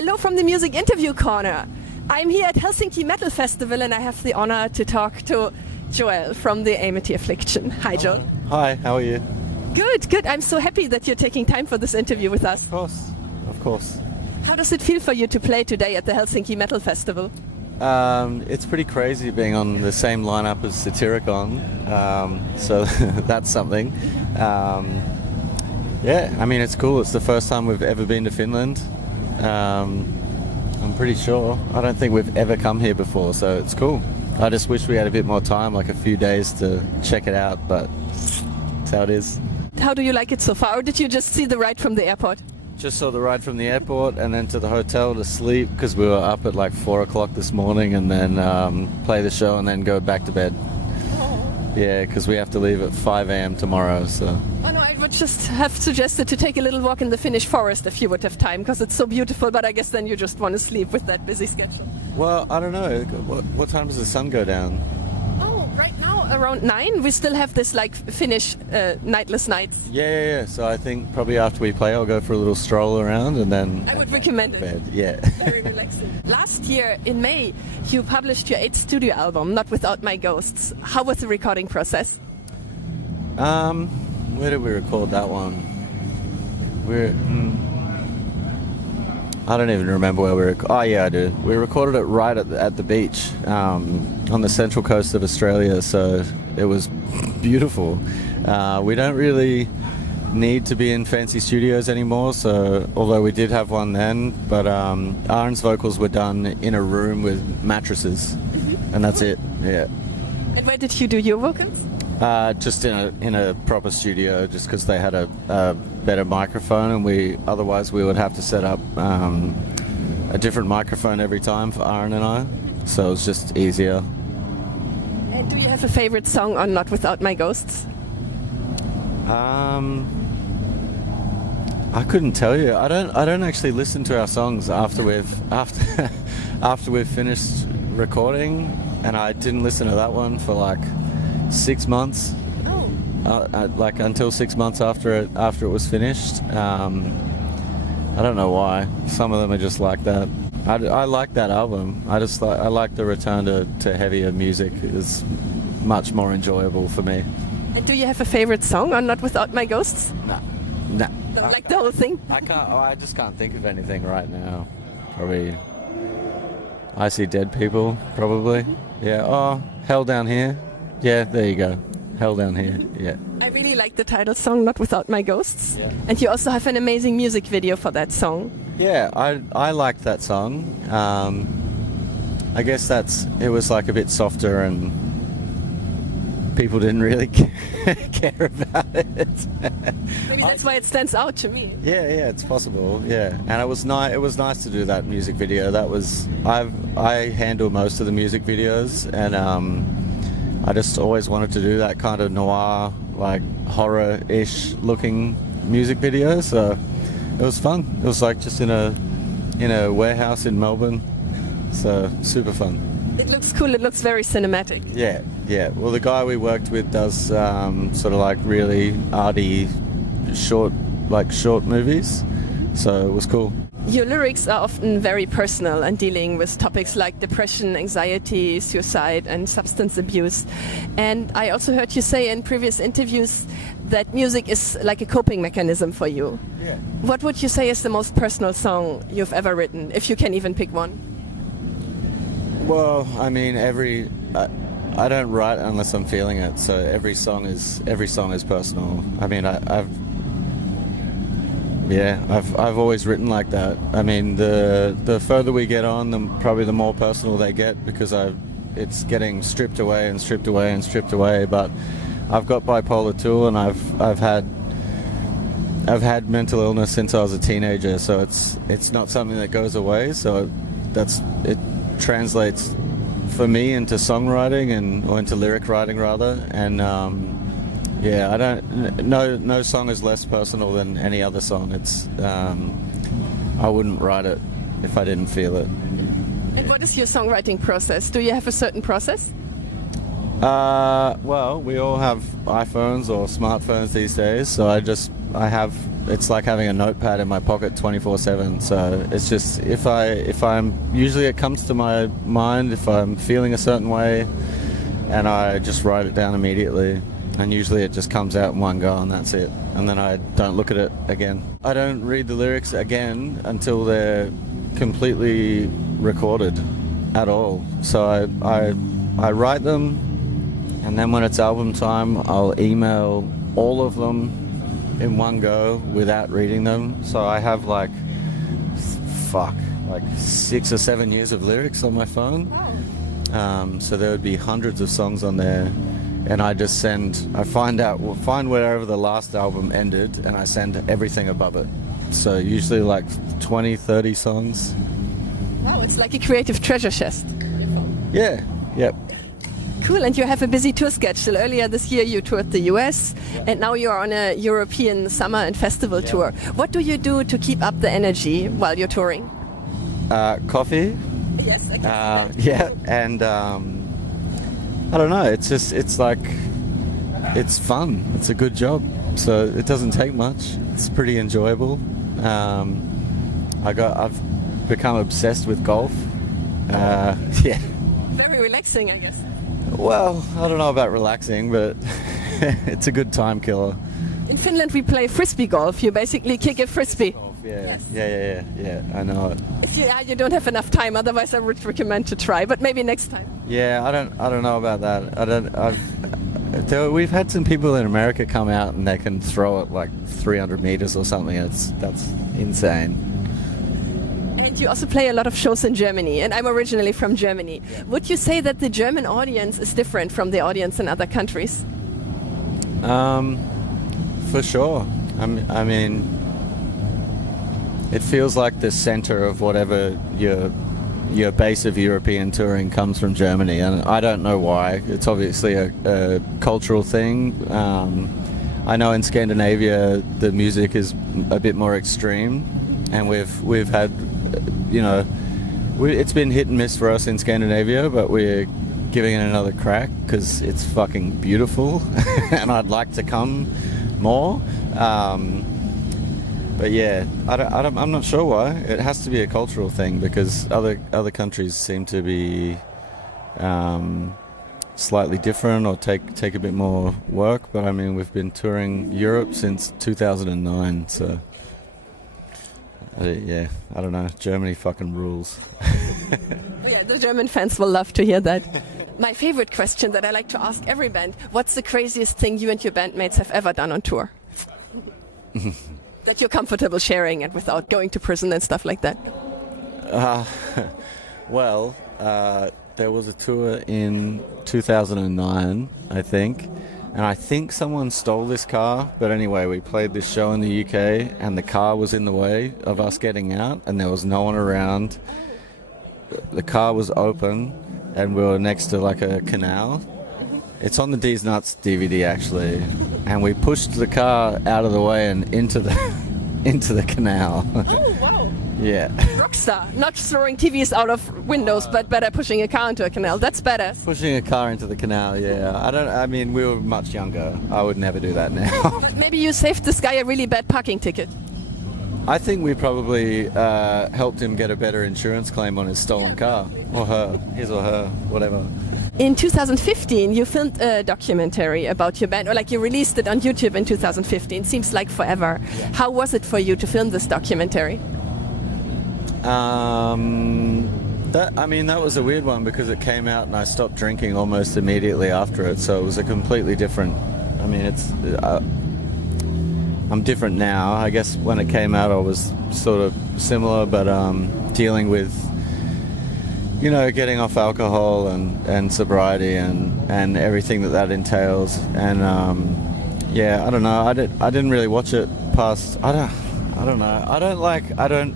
Hello from the Music Interview Corner. I'm here at Hellsinki Metal Festival and I have the honor to talk to Joel from the AMITY Affliction. Hi, Joel. Hi, how are you? Good, good. I'm so happy that you're taking time for this interview with us. Of course. How does it feel for you to play today at the Hellsinki Metal Festival? It's pretty crazy being on the same lineup as Satyricon, so that's something. Yeah, I mean, it's cool. It's the first time we've ever been to Finland. I'm pretty sure. I don't think we've ever come here before, so it's cool. I just wish we had a bit more time, like a few days to check it out, but that's how it is. How do you like it so far, or did you just see the ride from the airport? Just saw the ride from the airport and then to the hotel to sleep because we were up at like 4 o'clock this morning, and then play the show and then go back to bed. Yeah, because we have to leave at 5 a.m. tomorrow, so... Oh no, I would just have suggested to take a little walk in the Finnish forest if you would have time, because it's so beautiful, but I guess then you just want to sleep with that busy schedule. Well, I don't know. What time does the sun go down? Oh, right now around 9. We still have this like Finnish nightless nights. Yeah. So I think probably after we play, I'll go for a little stroll around and then... I would recommend it. Bed. Yeah. Very relaxing. Last year in May, you published your 8th studio album, Not Without My Ghosts. How was the recording process? Where did we record that one? I don't even remember where we recorded. Oh yeah, I do. We recorded it right at the beach on the central coast of Australia, so it was beautiful. We don't really need to be in fancy studios anymore, so although we did have one then, but Aaron's vocals were done in a room with mattresses, and that's it. Yeah. And where did you do your vocals? Just in a proper studio, just because they had a better microphone, and otherwise we would have to set up a different microphone every time for Aaron and I, so it was just easier. And do you have a favorite song on Not Without My Ghosts? I couldn't tell you. I don't actually listen to our songs after we've finished recording, and I didn't listen to that one for like 6 months. Like until 6 months after it was finished. I don't know why. Some of them are just like that. I like that album. I like the return to heavier music. Is much more enjoyable for me. And do you have a favorite song on Not Without My Ghosts? No. Don't like the whole thing? I just can't think of anything right now. Probably I See Dead People, probably. Yeah. Oh, Hell Down Here. Yeah, there you go. Hell Down Here, yeah. I really like the title song, Not Without My Ghosts. Yeah. And you also have an amazing music video for that song. Yeah, I liked that song. I guess it was like a bit softer and people didn't really care about it. Maybe that's why it stands out to me. Yeah, it's possible. Yeah, and it was nice to do that music video. I handle most of the music videos, and I just always wanted to do that kind of noir, like horror-ish looking music video. So it was fun. It was like just in a warehouse in Melbourne. So super fun. It looks cool. It looks very cinematic. Yeah. Well, the guy we worked with does sort of like really arty, short movies. So it was cool. Your lyrics are often very personal and dealing with topics like depression, anxiety, suicide and substance abuse. And I also heard you say in previous interviews that music is like a coping mechanism for you. Yeah. What would you say is the most personal song you've ever written, if you can even pick one? Well, I mean, I don't write unless I'm feeling it, so every song is personal. I mean, I've always written like that. I mean, the further we get on, probably the more personal they get, because it's getting stripped away and stripped away and stripped away. But I've got bipolar 2, and I've had mental illness since I was a teenager, so it's not something that goes away. So it translates for me into songwriting or into lyric writing rather, and no song is less personal than any other song. I wouldn't write it if I didn't feel it. And what is your songwriting process? Do you have a certain process? Well, we all have iPhones or smartphones these days, so it's like having a notepad in my pocket 24/7. So it's just usually it comes to my mind if I'm feeling a certain way, and I just write it down immediately. And usually it just comes out in one go, and that's it. And then I don't look at it again. I don't read the lyrics again until they're completely recorded at all. So I write them, and then when it's album time, I'll email all of them in one go without reading them. So I have like 6 or 7 years of lyrics on my phone. So there would be hundreds of songs on there, and I just find wherever the last album ended, and I send everything above it. So usually like 20, 30 songs. Wow, it's like a creative treasure chest. Yeah, yep. Cool, and you have a busy tour schedule. Earlier this year you toured the US, and now you're on a European summer and festival tour. What do you do to keep up the energy while you're touring? Coffee. Yes, I can see that. Yeah, and I don't know, it's fun. It's a good job, so it doesn't take much. It's pretty enjoyable. I've become obsessed with golf. Yeah. Very relaxing, I guess. Well, I don't know about relaxing, but it's a good time killer. In Finland we play frisbee golf. You basically kick a frisbee. Yeah, yeah, I know it. If you don't have enough time, otherwise I would recommend to try, but maybe next time. Yeah, I don't know about that. We've had some people in America come out and they can throw it like 300 meters or something. That's insane. And you also play a lot of shows in Germany, and I'm originally from Germany. Yeah. Would you say that the German audience is different from the audience in other countries? For sure. I mean, it feels like the center of whatever your base of European touring comes from Germany, and I don't know why. It's obviously a cultural thing. I know in Scandinavia the music is a bit more extreme, and we've had, it's been hit and miss for us in Scandinavia, but we're giving it another crack because it's fucking beautiful, and I'd like to come more. But yeah, I'm not sure why. It has to be a cultural thing because other countries seem to be slightly different or take a bit more work. But I mean, we've been touring Europe since 2009, so yeah, I don't know. Germany fucking rules. Yeah, the German fans will love to hear that. My favorite question that I like to ask every band: what's the craziest thing you and your bandmates have ever done on tour? That you're comfortable sharing and without going to prison and stuff like that? Well, there was a tour in 2009, I think, and I think someone stole this car. But anyway, we played this show in the UK, and the car was in the way of us getting out, and there was no one around. The car was open, and we were next to like a canal. It's on the D's Nuts DVD actually, and we pushed the car out of the way and into the canal. Oh wow! Yeah. Rockstar, not throwing TVs out of windows, but better pushing a car into a canal. That's better. Pushing a car into the canal, yeah. I mean, we were much younger. I would never do that now. But maybe you saved this guy a really bad parking ticket. I think we probably helped him get a better insurance claim on his stolen car, or his or her, whatever. In 2015, you filmed a documentary about your band, or like you released it on YouTube in 2015. Seems like forever. Yeah. How was it for you to film this documentary? That was a weird one because it came out and I stopped drinking almost immediately after it. So it was a completely different. I mean, I'm different now. I guess when it came out, I was sort of similar, but dealing with, getting off alcohol and sobriety and everything that entails. And I don't know. I didn't really watch it past. I don't know.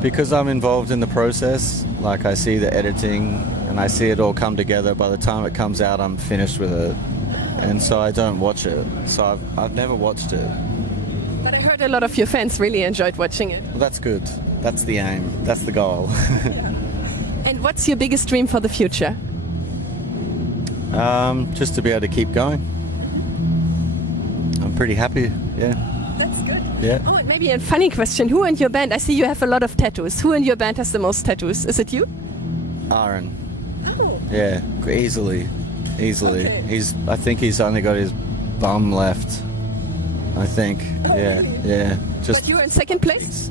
Because I'm involved in the process. Like I see the editing and I see it all come together. By the time it comes out, I'm finished with it, and so I don't watch it. So I've never watched it. But I heard a lot of your fans really enjoyed watching it. Well, that's good. That's the aim. That's the goal. And what's your biggest dream for the future? Just to be able to keep going. I'm pretty happy. Yeah. That's good. Yeah. Oh, and maybe a funny question. Who in your band? I see you have a lot of tattoos. Who in your band has the most tattoos? Is it you? Aaron. Oh. Yeah. Easily. Okay. I think he's only got his bum left. I think. Yeah. Yeah. Just. But you were in second place?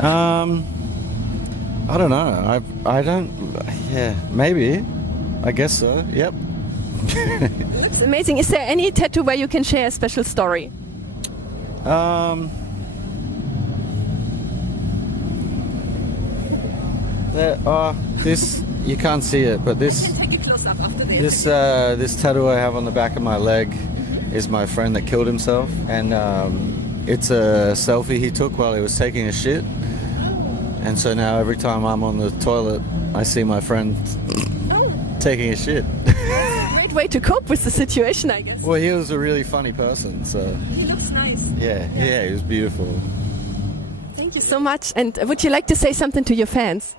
I don't know. I don't. Yeah. Maybe. I guess so. Yep. Looks amazing. Is there any tattoo where you can share a special story? This you can't see it, but this Take a close up after this. this tattoo I have on the back of my leg is my friend that killed himself, and it's a selfie he took while he was taking a shit. And so now every time I'm on the toilet, I see my friend taking a shit. Great way to cope with the situation, I guess. Well, he was a really funny person, so He looks nice. yeah, he was beautiful. Thank you so much. And would you like to say something to your fans?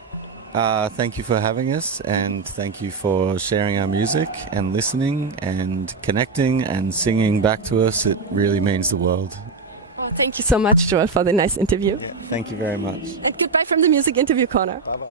Thank you for having us, and thank you for sharing our music and listening and connecting and singing back to us. It really means the world. Well, thank you so much, Joel, for the nice interview. Yeah, thank you very much. And goodbye from the Music Interview Corner. Bye-bye.